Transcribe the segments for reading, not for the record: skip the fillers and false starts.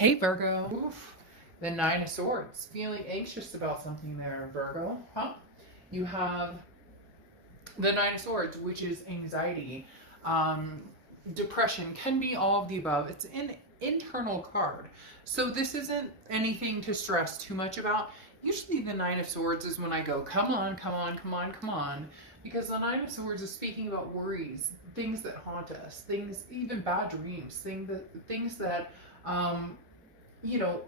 Hey Virgo. Oof. The Nine of Swords. Feeling anxious about something there, Virgo. Huh? You have the Nine of Swords, which is anxiety. Um, Depression can be all of the above. It's an internal card. So this isn't anything to stress too much about. Usually the Nine of Swords is when I go, come on, come on, come on, come on. Because the Nine of Swords is speaking about worries, things that haunt us, things, even bad dreams, things that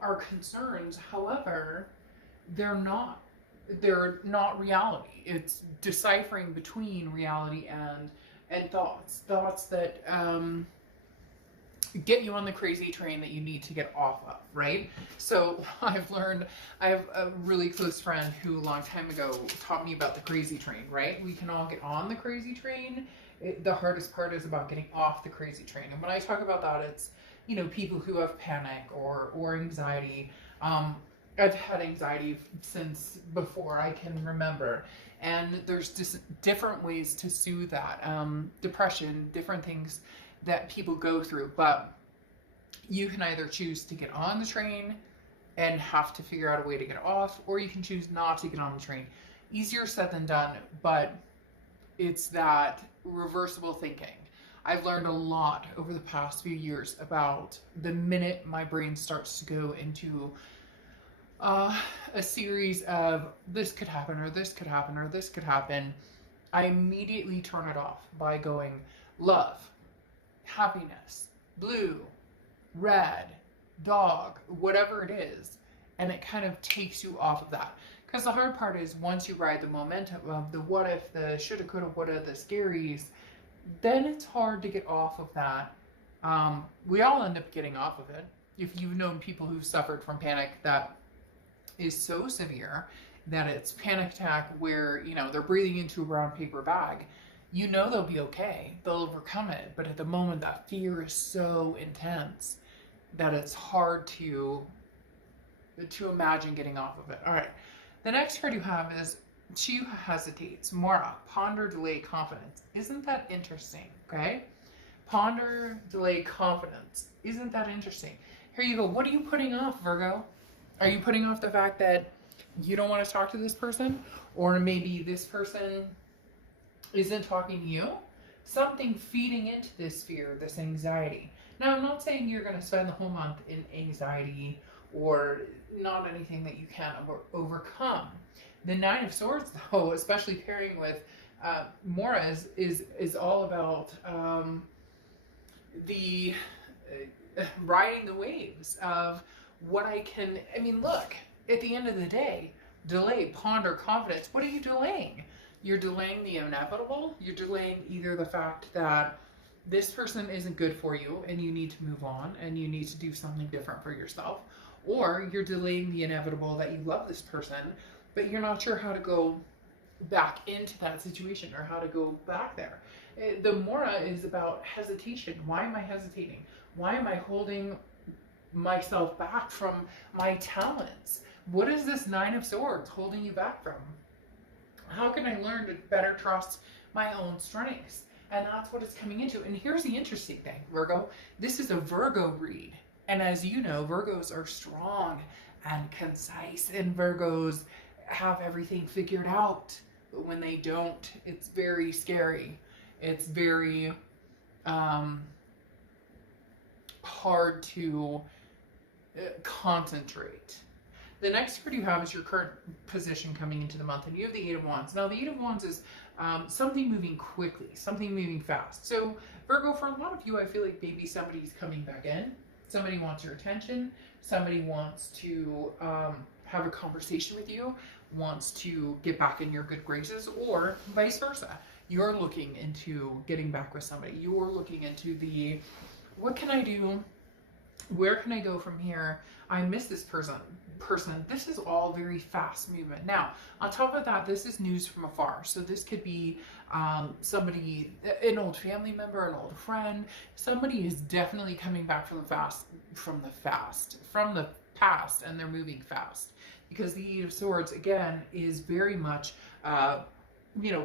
are concerns. However, they're not they're not reality. It's deciphering between reality and thoughts that get you on the crazy train that you need to get off of, right? So I've learned, I have a really close friend who a long time ago taught me about the crazy train, right? We can all get on the crazy train. The hardest part is about getting off the crazy train. And when I talk about that, it's, people who have panic or anxiety. I've had anxiety since before I can remember. And there's just different ways to soothe that. Depression, different things that people go through. But you can either choose to get on the train and have to figure out a way to get off, or you can choose not to get on the train. Easier said than done, but it's that reversible thinking. I've learned a lot over the past few years about the minute my brain starts to go into a series of this could happen, or this could happen, or this could happen, I immediately turn it off by going love, happiness, blue, red, dog, whatever it is. And it kind of takes you off of that. Because the hard part is once you ride the momentum of the what if, the shoulda, coulda, woulda, the scaries, then it's hard to get off of that. We all end up getting off of it. If you've known people who've suffered from panic that is so severe that it's panic attack where, they're breathing into a brown paper bag, they'll be okay. They'll overcome it. But at the moment, that fear is so intense that it's hard to imagine getting off of it. All right. The next card you have is she who hesitates. Mora, ponder, delay, confidence. Isn't that interesting? Okay. Ponder, delay, confidence. Isn't that interesting? Here you go. What are you putting off, Virgo? Are you putting off the fact that you don't want to talk to this person? Or maybe this person isn't talking to you? Something feeding into this fear, this anxiety. Now, I'm not saying you're going to spend the whole month in anxiety or not anything that you can't overcome. The Nine of Swords, though, especially pairing with Mora, is all about the riding the waves of what look, at the end of the day, delay, ponder, confidence. What are you delaying? You're delaying the inevitable. You're delaying either the fact that this person isn't good for you and you need to move on and you need to do something different for yourself, or you're delaying the inevitable that you love this person, but you're not sure how to go back into that situation or how to go back there. The Mora is about hesitation. Why am I hesitating? Why am I holding myself back from my talents? What is this Nine of Swords holding you back from? How can I learn to better trust my own strengths? And that's what it's coming into. And here's the interesting thing, Virgo. This is a Virgo read. And as you know, Virgos are strong and concise, and Virgos have everything figured out. But when they don't, it's very scary. It's very hard to concentrate. The next card you have is your current position coming into the month, and you have the Eight of Wands. Now, the Eight of Wands is something moving quickly, something moving fast. So, Virgo, for a lot of you, I feel like maybe somebody's coming back in. Somebody wants your attention. Somebody wants to have a conversation with you, wants to get back in your good graces, or vice versa. You're looking into getting back with somebody. You're looking into what can I do? Where can I go from here? I miss this person. This is all very fast movement. Now, on top of that, this is news from afar. So this could be somebody, an old family member, an old friend. Somebody is definitely coming back from the past, and they're moving fast. Because the Eight of Swords, again, is very much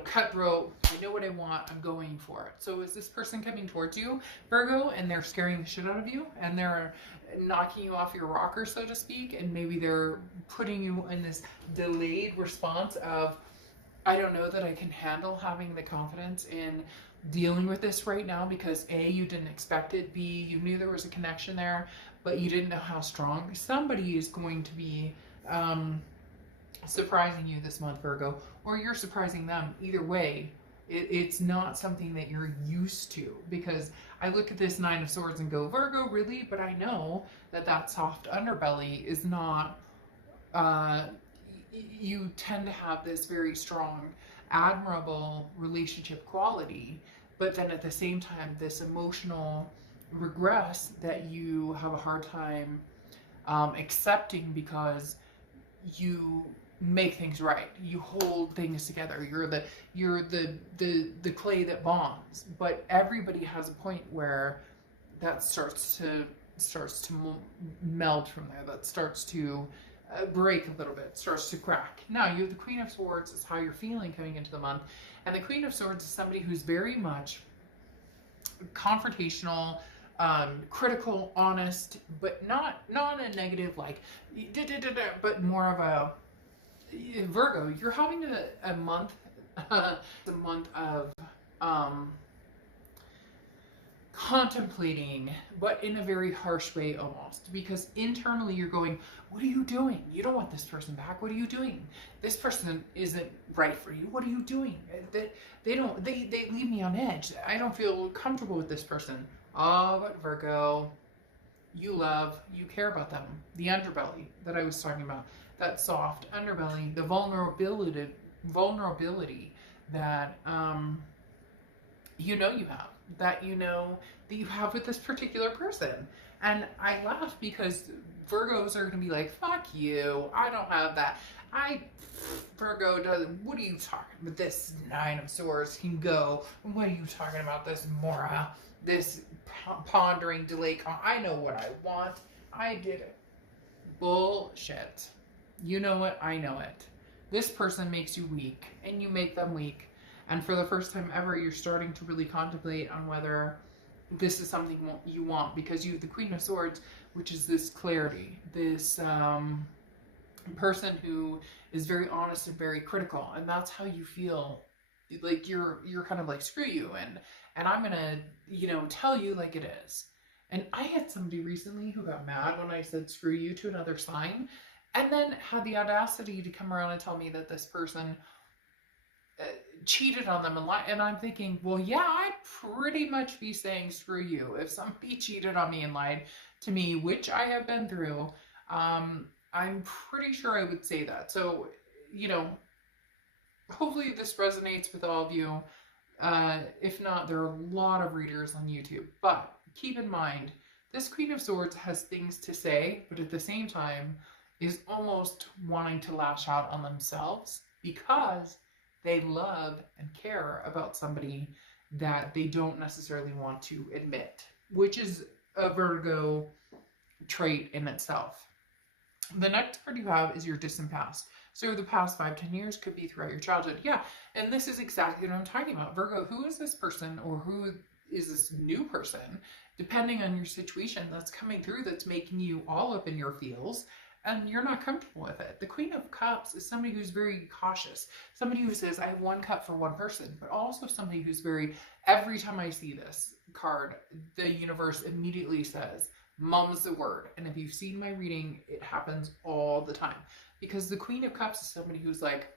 cutthroat. I know what I want. I'm going for it. So is this person coming towards you, Virgo, and they're scaring the shit out of you, and they're knocking you off your rocker, so to speak, and maybe they're putting you in this delayed response of, I don't know that I can handle having the confidence in dealing with this right now because A, you didn't expect it, B, you knew there was a connection there, but you didn't know how strong. Somebody is going to be surprising you this month, Virgo, or you're surprising them. Either way, it's not something that you're used to, because I look at this Nine of Swords and go, Virgo, really? But I know that soft underbelly is not, you tend to have this very strong, admirable relationship quality, but then at the same time, this emotional regress that you have a hard time accepting, because you make things right. You hold things together. You're the clay that bonds. But everybody has a point where that starts to meld from there. That starts to break a little bit. Starts to crack. Now you have the Queen of Swords. Is how you're feeling coming into the month, and the Queen of Swords is somebody who's very much confrontational, critical, honest, but not in a negative like, but more of a Virgo. You're having a month, a month of contemplating, but in a very harsh way almost, because internally you're going, what are you doing? You don't want this person back. What are you doing? This person isn't right for you. What are you doing? They leave me on edge. I don't feel comfortable with this person. Oh, but Virgo, you care about them. The underbelly that I was talking about, that soft underbelly, the vulnerability that you have, that you have with this particular person. And I laugh because Virgos are going to be like, fuck you, I don't have that. Virgo doesn't, what are you talking about? This Nine of Swords can go, what are you talking about? This Mora, this pondering delay. I know what I want. I did it. Bullshit. You know it. I know it. This person makes you weak, and you make them weak. And for the first time ever, you're starting to really contemplate on whether this is something you want, because you have the Queen of Swords, which is this clarity, this person who is very honest and very critical, and that's how you feel. Like you're kind of like, screw you, and I'm gonna tell you like it is. And I had somebody recently who got mad when I said screw you to another sign, and then had the audacity to come around and tell me that this person cheated on them and lied. And I'm thinking, well, yeah, I'd pretty much be saying screw you if somebody cheated on me and lied to me, which I have been through. I'm pretty sure I would say that. So, hopefully this resonates with all of you. If not, there are a lot of readers on YouTube. But keep in mind, this Queen of Swords has things to say, but at the same time is almost wanting to lash out on themselves because they love and care about somebody that they don't necessarily want to admit, which is a Virgo trait in itself. The next card you have is your distant past. So the past 5-10 years could be throughout your childhood. Yeah, and this is exactly what I'm talking about. Virgo, who is this person, or who is this new person, depending on your situation, that's coming through, that's making you all up in your feels, and you're not comfortable with it. The Queen of Cups is somebody who's very cautious. Somebody who says, I have one cup for one person, but also somebody who's every time I see this card, the universe immediately says, mum's the word. And if you've seen my reading, it happens all the time. Because the Queen of Cups is somebody who's like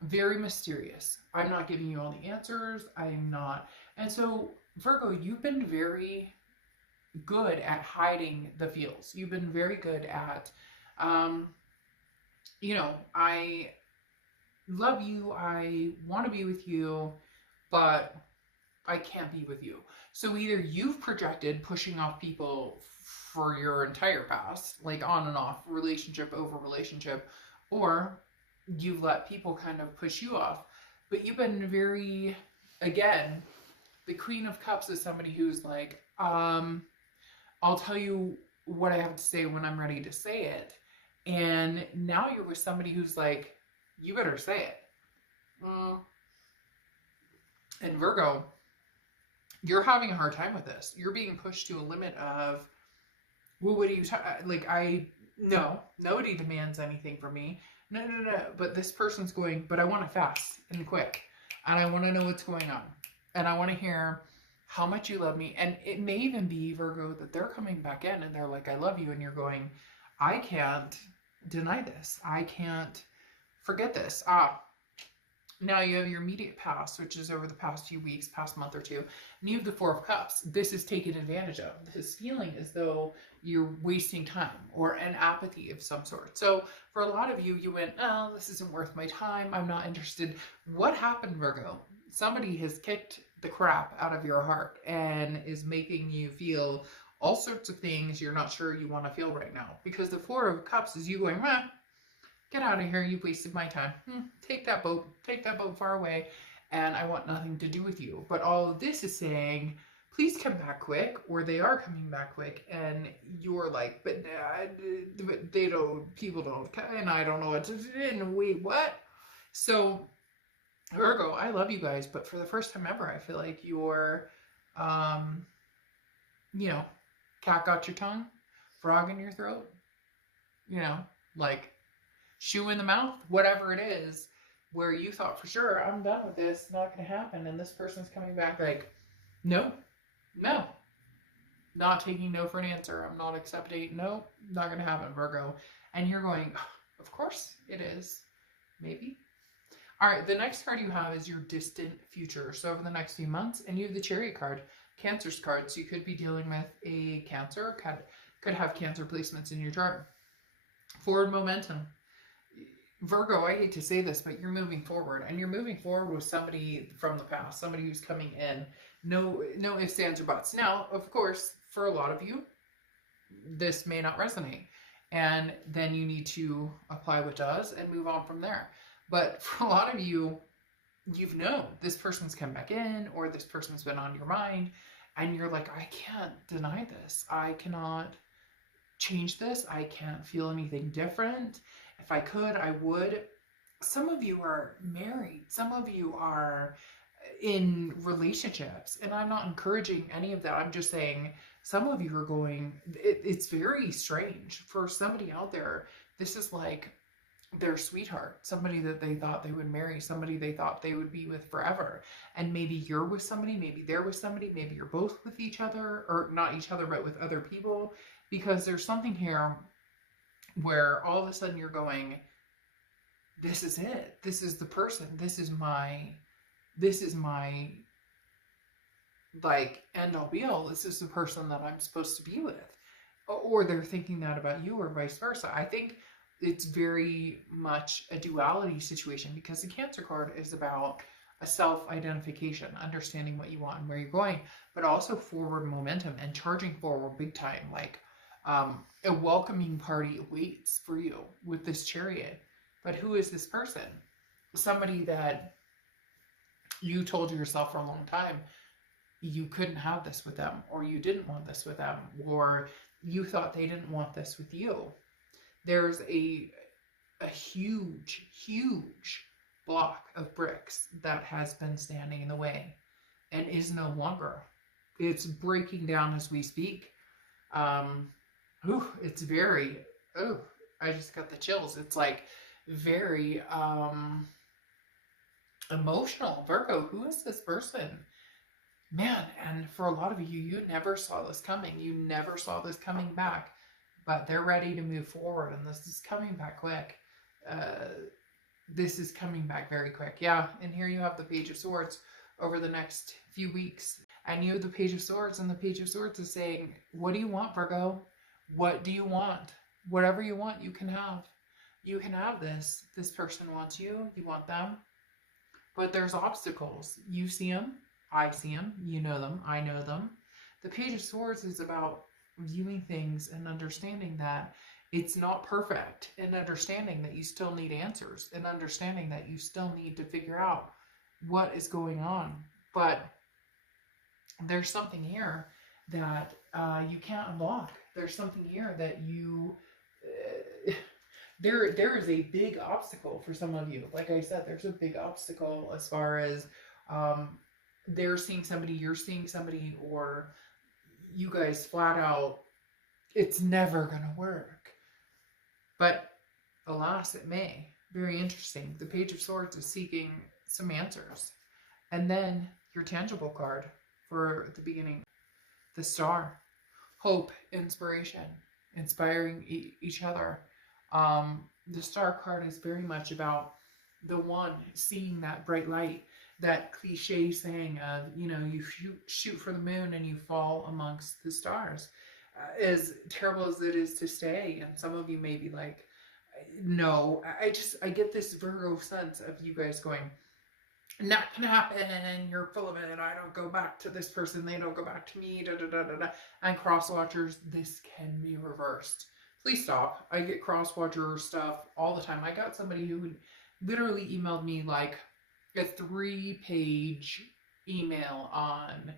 very mysterious. I'm not giving you all the answers. I'm not. And so, Virgo, you've been very good at hiding the feels. You've been very good at, I love you. I want to be with you, but I can't be with you. So either you've projected pushing off people for your entire past, like on and off, relationship over relationship, or you've let people kind of push you off. But you've been very, again, the Queen of Cups is somebody who's like, I'll tell you what I have to say when I'm ready to say it. And now you're with somebody who's like, you better say it. And Virgo, you're having a hard time with this. You're being pushed to a limit of, well, what do you, no, nobody demands anything from me. No, no, no. But this person's going, but I want it fast and quick. And I want to know what's going on. And I want to hear how much you love me. And it may even be, Virgo, that they're coming back in and they're like, I love you. And you're going, I can't deny this. I can't forget this. Now you have your immediate past, which is over the past few weeks, past month or two, and you have the Four of Cups. This is taken advantage of. This is feeling as though you're wasting time or an apathy of some sort. So for a lot of you, you went, oh, this isn't worth my time. I'm not interested. What happened, Virgo? Somebody has kicked the crap out of your heart and is making you feel all sorts of things you're not sure you want to feel right now. Because the Four of Cups is you going, get out of here, you've wasted my time. Take that boat far away, and I want nothing to do with you. But all of this is saying, please come back quick, or they are coming back quick, and you're like, but they don't, people don't, and I don't know what to do, and wait, what? So, Virgo, I love you guys, but for the first time ever, I feel like you're, cat got your tongue, frog in your throat, like, shoe in the mouth, whatever it is, where you thought for sure, I'm done with this, not going to happen. And this person's coming back like, no, not taking no for an answer. I'm not accepting. No, not going to happen, Virgo. And you're going, of course it is. Maybe. All right. The next card you have is your distant future. So over the next few months, and you have the Chariot card, Cancer's card. So you could be dealing with a Cancer, could have Cancer placements in your chart. Forward momentum. Virgo, I hate to say this, but you're moving forward, and you're moving forward with somebody from the past, somebody who's coming in. No ifs, ands, or buts. Now, of course, for a lot of you, this may not resonate, and then you need to apply what does and move on from there. But for a lot of you, you've known this person's come back in, or this person's been on your mind, and you're like, I can't deny this. I cannot change this. I can't feel anything different. If I could, I would. Some of you are married. Some of you are in relationships. And I'm not encouraging any of that. I'm just saying some of you are going, it's very strange. For somebody out there, this is like their sweetheart. Somebody that they thought they would marry. Somebody they thought they would be with forever. And maybe you're with somebody. Maybe they're with somebody. Maybe you're both with each other. Or not each other, but with other people. Because there's something here where all of a sudden you're going, this is it. This is the person. This is my like end all be all. This is the person that I'm supposed to be with. Or they're thinking that about you, or vice versa. I think it's very much a duality situation, because the Cancer card is about a self-identification, understanding what you want and where you're going, but also forward momentum and charging forward big time. Like, a welcoming party awaits for you with this Chariot. But who is this person? Somebody that you told yourself for a long time you couldn't have this with them, or you didn't want this with them, or you thought they didn't want this with you. There's a huge block of bricks that has been standing in the way and is no longer. It's breaking down as we speak. It's very, I just got the chills. It's like very emotional. Virgo, who is this person? Man, and for a lot of you, you never saw this coming. You never saw this coming back, but they're ready to move forward, and this is coming back quick. This is coming back very quick. Yeah, and here you have the Page of Swords over the next few weeks, and you have the Page of Swords, and the Page of Swords is saying, what do you want, Virgo? What do you want? Whatever you want, you can have. You can have this. This person wants you. You want them. But there's obstacles. You see them. I see them. You know them. I know them. The Page of Swords is about viewing things and understanding that it's not perfect, and understanding that you still need answers, and understanding that you still need to figure out what is going on. But there's something here that you can't unlock. There's something here that you, there is a big obstacle for some of you. Like I said, there's a big obstacle as far as they're seeing somebody, you're seeing somebody, or you guys flat out, it's never going to work. But alas, it may. Very interesting. The Page of Swords is seeking some answers. And then your tangible card for the beginning, the Star. Hope, inspiration, inspiring each other. The Star card is very much about the one seeing that bright light, that cliche saying of, you know, you shoot for the moon and you fall amongst the stars. As terrible as it is to say, and some of you may be like, no, I get this Virgo sense of you guys going, not gonna happen, and you're full of it, and I don't go back to this person, they don't go back to me, da da da da da. And cross watchers, this can be reversed. Please stop. I get cross watcher stuff all the time. I got somebody who literally emailed me like a 3-page email on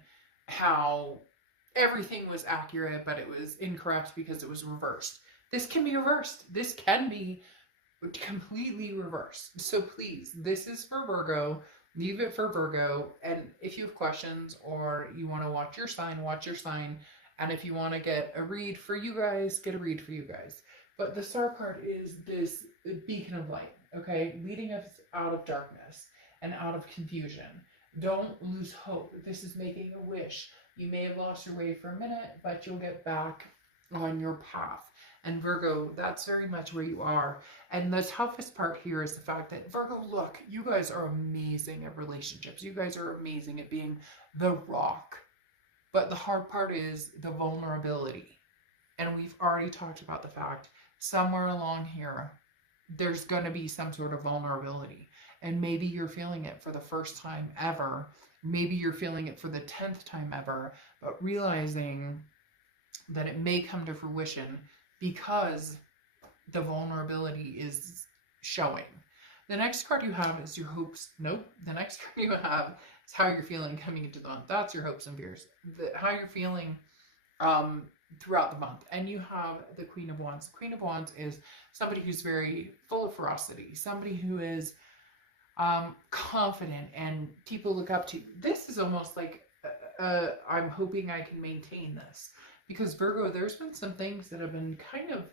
how everything was accurate, but it was incorrect because it was reversed. This can be reversed. This can be completely reversed. So please, this is for Virgo. Leave it for Virgo. And if you have questions or you want to watch your sign, watch your sign. And if you want to get a read for you guys, get a read for you guys. But the Star card is this beacon of light, okay? Leading us out of darkness and out of confusion. Don't lose hope. This is making a wish. You may have lost your way for a minute, but you'll get back on your path. And Virgo, that's very much where you are. And the toughest part here is the fact that, Virgo, look, you guys are amazing at relationships. You guys are amazing at being the rock. But the hard part is the vulnerability. And we've already talked about the fact, somewhere along here, there's going to be some sort of vulnerability. And maybe you're feeling it for the first time ever. Maybe you're feeling it for the 10th time ever. But realizing that it may come to fruition because the vulnerability is showing. The next card you have is your hopes. Nope. The next card you have is how you're feeling coming into the month. That's your hopes and fears. How you're feeling throughout the month. And you have the Queen of Wands. The Queen of Wands is somebody who's very full of ferocity. Somebody who is confident and people look up to. This is almost like I'm hoping I can maintain this. Because Virgo, there's been some things that have been kind of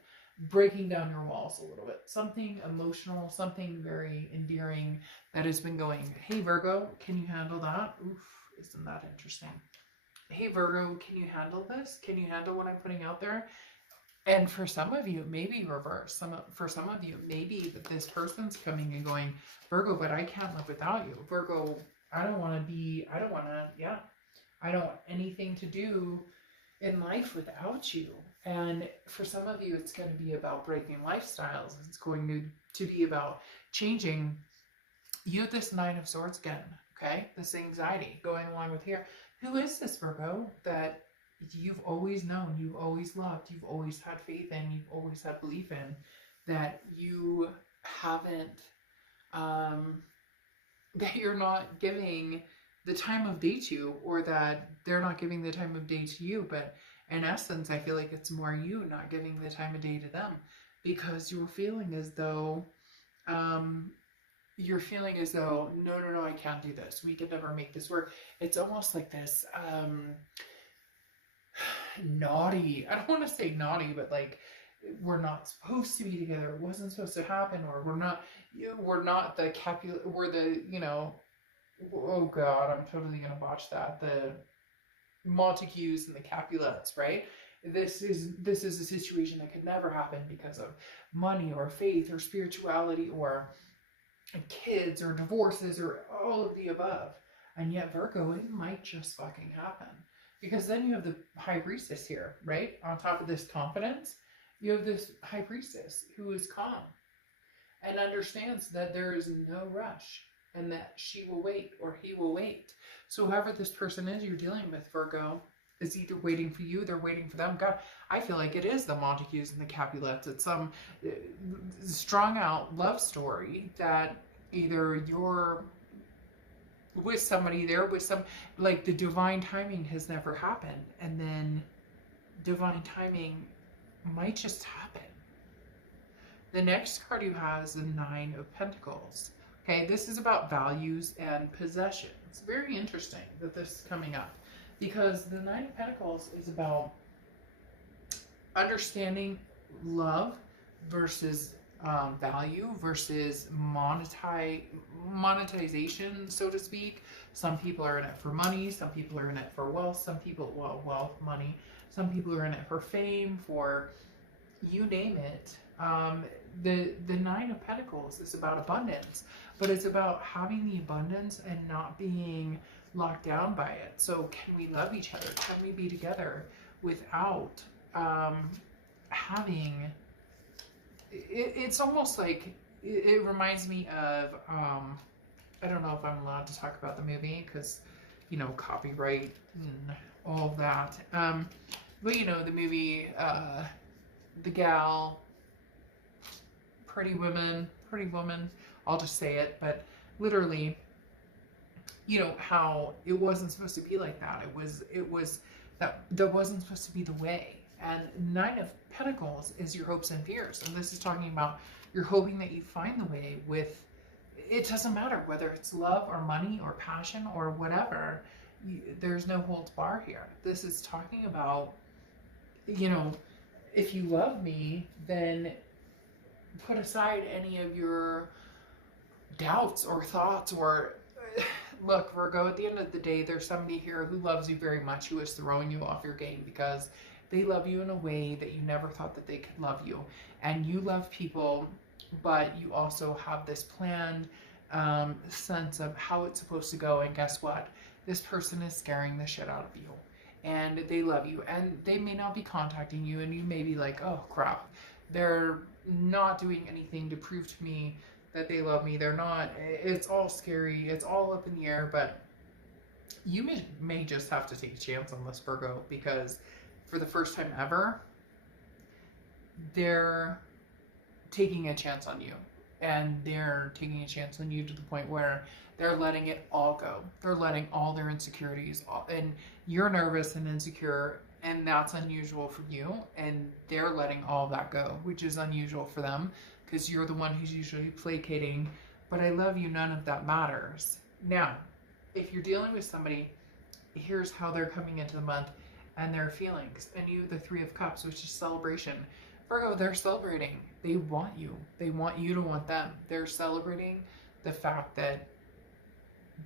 breaking down your walls a little bit. Something emotional, something very endearing that has been going, hey Virgo, can you handle that? Oof, isn't that interesting? Hey Virgo, can you handle this? Can you handle what I'm putting out there? And for some of you, maybe reverse. For some of you, maybe that this person's coming and going, Virgo, but I can't live without you. Virgo, I don't want anything to do in life without you. And for some of you, it's going to be about breaking lifestyles. It's going to be about changing. You have this 9 of Swords again, okay? This anxiety going along with here. Who is this, Virgo, that you've always known, you've always loved, you've always had faith in, you've always had belief in, that you haven't, that you're not giving the time of day to, or that they're not giving the time of day to you, but in essence, I feel like it's more you not giving the time of day to them, because you're feeling as though, no, I can't do this. We could never make this work. It's almost like this, naughty, I don't want to say naughty, but like, we're not supposed to be together. It wasn't supposed to happen, or we're not the Capulet, we're the, oh God, I'm totally going to botch that. The Montagues and the Capulets, right? This is a situation that could never happen because of money or faith or spirituality or kids or divorces or all of the above. And yet, Virgo, it might just fucking happen. Because then you have the High Priestess here, right? On top of this confidence, you have this High Priestess who is calm and understands that there is no rush, and that she will wait or he will wait. So whoever this person is you're dealing with, Virgo, is either waiting for you, they're waiting for them. God, I feel like it is the Montagues and the Capulets. It's some strung out love story that either you're with somebody, they're with some, like the divine timing has never happened. And then divine timing might just happen. The next card you have is the 9 of Pentacles. Okay, this is about values and possession. It's very interesting that this is coming up because the Nine of Pentacles is about understanding love versus value versus monetization, so to speak. Some people are in it for money. Some people are in it for wealth. Some people, well, wealth, money. Some people are in it for fame, for you name it. The Nine of Pentacles is about abundance, but it's about having the abundance and not being locked down by it. So can we love each other? Can we be together without having... It's almost like, it reminds me of, I don't know if I'm allowed to talk about the movie because, you know, copyright and all that. But you know, the movie, the gal, Pretty Woman, I'll just say it, but literally, you know, how it wasn't supposed to be like that. That wasn't supposed to be the way. And Nine of Pentacles is your hopes and fears. And this is talking about you're hoping that you find the way with, it doesn't matter whether it's love or money or passion or whatever. There's no holds bar here. This is talking about, you know, if you love me, then put aside any of your doubts or thoughts or... Look, Virgo, at the end of the day, there's somebody here who loves you very much, who is throwing you off your game because they love you in a way that you never thought that they could love you. And you love people, but you also have this planned sense of how it's supposed to go. And guess what? This person is scaring the shit out of you. And they love you. And they may not be contacting you. And you may be like, oh, crap. They're not doing anything to prove to me that they love me. They're not. It's all scary. It's all up in the air. But you may just have to take a chance on this, Virgo, because for the first time ever, they're taking a chance on you. And they're taking a chance on you to the point where they're letting it all go. They're letting all their insecurities, and you're nervous and insecure, and that's unusual for you. And they're letting all that go, which is unusual for them because you're the one who's usually placating. But I love you, none of that matters. Now, if you're dealing with somebody, here's how they're coming into the month and their feelings. And you, the Three of Cups, which is celebration. Virgo, they're celebrating. They want you. They want you to want them. They're celebrating the fact that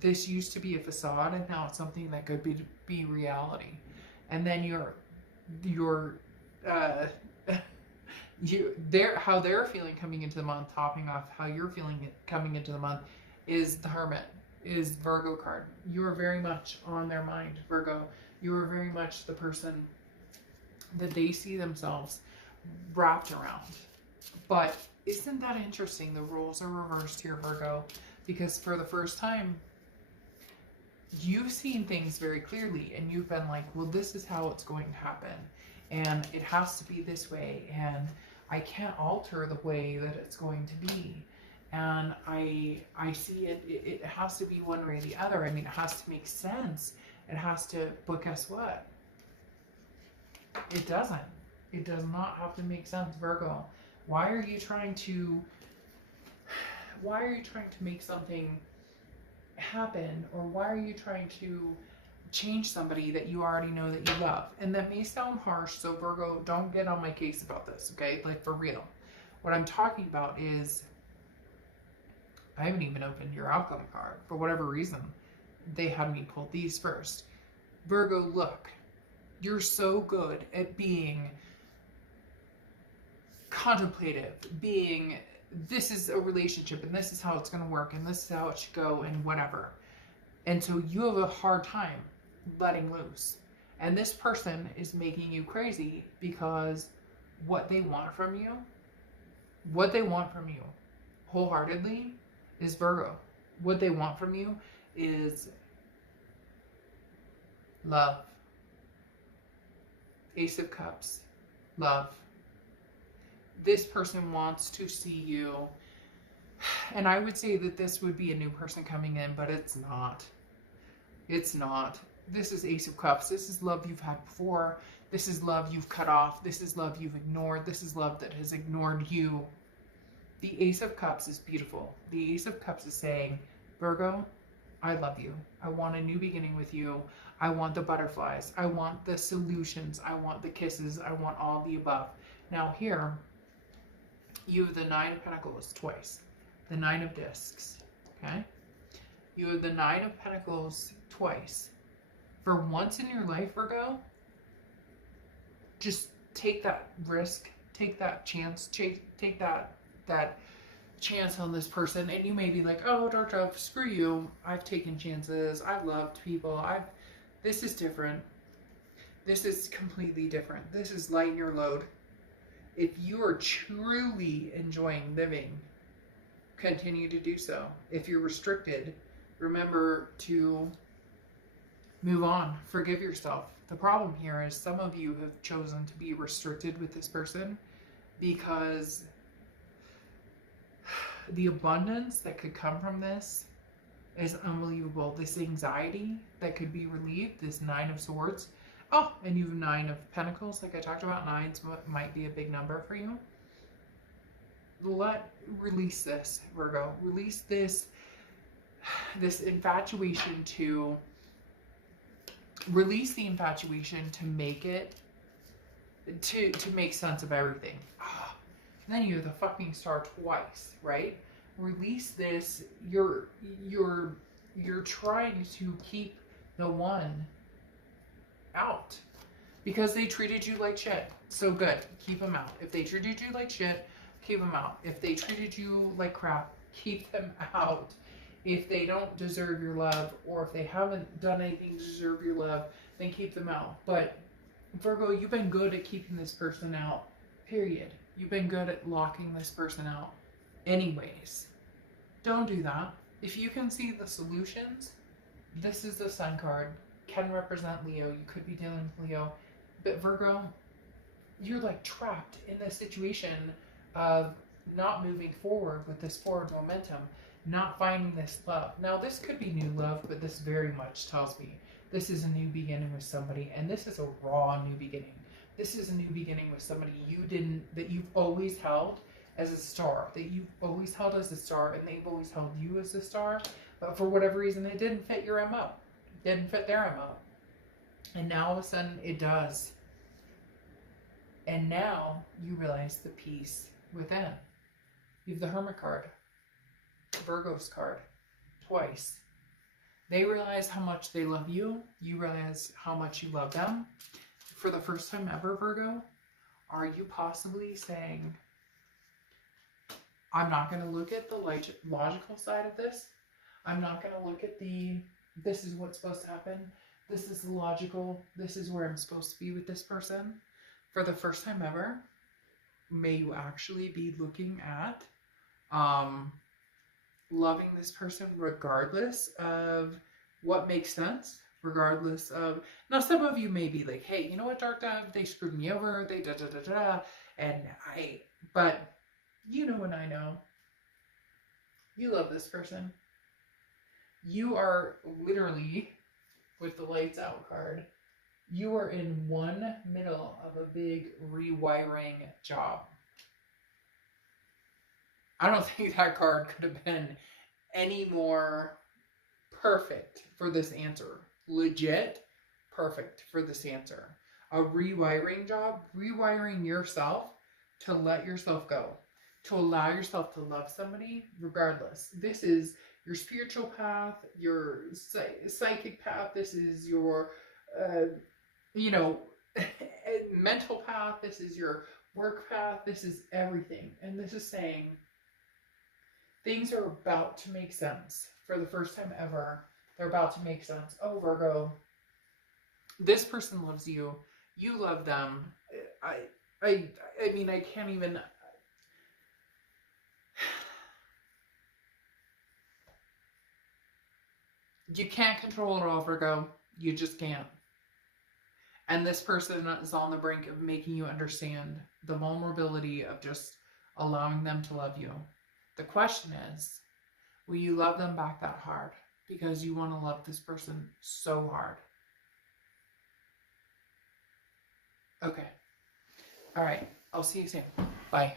this used to be a facade and now it's something that could be reality. And then how they're feeling coming into the month, topping off how you're feeling coming into the month, is the Hermit, is Virgo card. You are very much on their mind, Virgo. You are very much the person that they see themselves wrapped around. But isn't that interesting? The roles are reversed here, Virgo, because for the first time, you've seen things very clearly and you've been like, well, this is how it's going to happen. And it has to be this way. And I can't alter the way that it's going to be. And I see it has to be one way or the other. I mean, it has to make sense. It has to, but guess what? It doesn't. It does not have to make sense, Virgo. Why are you trying to make something happen? Or why are you trying to change somebody that you already know that you love? And that may sound harsh, so Virgo, don't get on my case about this, okay? Like, for real. What I'm talking about is, I haven't even opened your outcome card. For whatever reason, they had me pull these first. Virgo, look, you're so good at being contemplative, being, this is a relationship and this is how it's going to work and this is how it should go and whatever. And so you have a hard time letting loose. And this person is making you crazy because what they want from you wholeheartedly is Virgo. What they want from you is love. Ace of Cups, love. This person wants to see you. And I would say that this would be a new person coming in, but it's not. It's not. This is Ace of Cups. This is love you've had before. This is love you've cut off. This is love you've ignored. This is love that has ignored you. The Ace of Cups is beautiful. The Ace of Cups is saying, Virgo, I love you. I want a new beginning with you. I want the butterflies. I want the solutions. I want the kisses. I want all the above. Now here, you have the Nine of Pentacles twice. The Nine of Discs. Okay? You have the Nine of Pentacles twice. For once in your life, Virgo, just take that risk. Take that chance. Take that chance on this person. And you may be like, oh, Dark Dove, screw you. I've taken chances. I've loved people. This is different. This is completely different. This is lighten your load. If you are truly enjoying living, continue to do so. If you're restricted, remember to move on. Forgive yourself. The problem here is some of you have chosen to be restricted with this person because the abundance that could come from this is unbelievable. This anxiety that could be relieved, this Nine of Swords. Oh, and you have Nine of Pentacles. Like I talked about, nines might be a big number for you. Release this, Virgo. Release this infatuation to, release the infatuation to make it, to make sense of everything. And then you have the fucking Star twice, right? Release this. You're trying to keep the one out because they treated you like shit. So good, keep them out. If they treated you like shit, keep them out. If they treated you like crap, keep them out. If they don't deserve your love, or if they haven't done anything to deserve your love, then keep them out. But Virgo, you've been good at keeping this person out, period. You've been good at locking this person out anyways. Don't do that. If you can see the solutions, this is the Sun card. Can represent Leo. You could be dealing with Leo. But Virgo, you're like trapped in this situation of not moving forward with this forward momentum, not finding this love. Now, this could be new love, but this very much tells me this is a new beginning with somebody, and this is a raw new beginning. This is a new beginning with somebody that you've always held as a star, that you've always held as a star, and they've always held you as a star, but for whatever reason, it didn't fit your MO. It didn't fit their MO. And now all of a sudden, it does. And now you realize the peace within. You have the Hermit card, Virgo's card, twice. They realize how much they love you. You realize how much you love them. For the first time ever, Virgo, are you possibly saying, I'm not going to look at the logical side of this. I'm not going to look at this is what's supposed to happen. This is logical. This is where I'm supposed to be with this person. For the first time ever, may you actually be looking at loving this person regardless of what makes sense, regardless of, now some of you may be like, hey, you know what, Dark Dove, they screwed me over, they da-da-da-da, and but you know and I know, you love this person. You are literally, with the lights out card, you are in one middle of a big rewiring job. I don't think that card could have been any more perfect for this answer. Legit perfect for this answer. A rewiring job, rewiring yourself to let yourself go, to allow yourself to love somebody regardless. This is your spiritual path, your psychic path. This is your, mental path. This is your work path. This is everything. And this is saying things are about to make sense. For the first time ever, they're about to make sense. Oh, Virgo, this person loves you. You love them. I mean, I can't even... You can't control it all, Virgo. You just can't. And this person is on the brink of making you understand the vulnerability of just allowing them to love you. The question is, will you love them back that hard? Because you want to love this person so hard. Okay. All right. I'll see you soon. Bye.